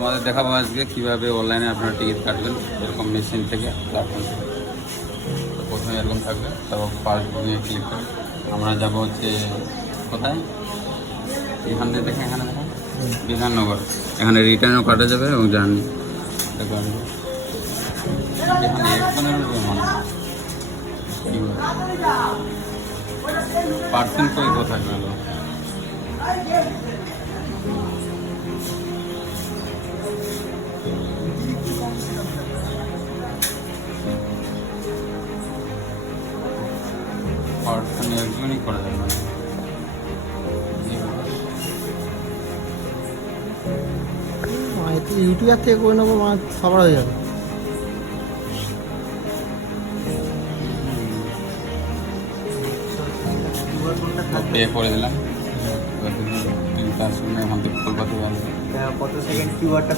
আমাদের দেখাবো আজকে কীভাবে অনলাইনে আপনারা টিকিট কাটবেন এরকম মেশিন থেকে প্ল্যাটফর্ম থেকে। তো প্রথমে এরকম থাকবে, তারপর ফার্স্ট বুকিংয়ে ক্লিক করে আমরা যাবো হচ্ছে কোথায়, এখান থেকে দেখে এখানে দেখেন বিধাননগর। এখানে রিটার্নও কাটা যাবে এবং জার্নি দেখবেন এখানে 15 মানে পার্সেন্ট কই কোথায় গেল। পার্সেন্ট একজনই করা যাবে মানে ইউটিউবার থেকে করে নেবো, মানে সবার হয়ে যাবে। পে করে দিলাম, এবার 3 পার্সেন্ট আমাদের কলকাতা কত সেকেন্ড কিউআরটা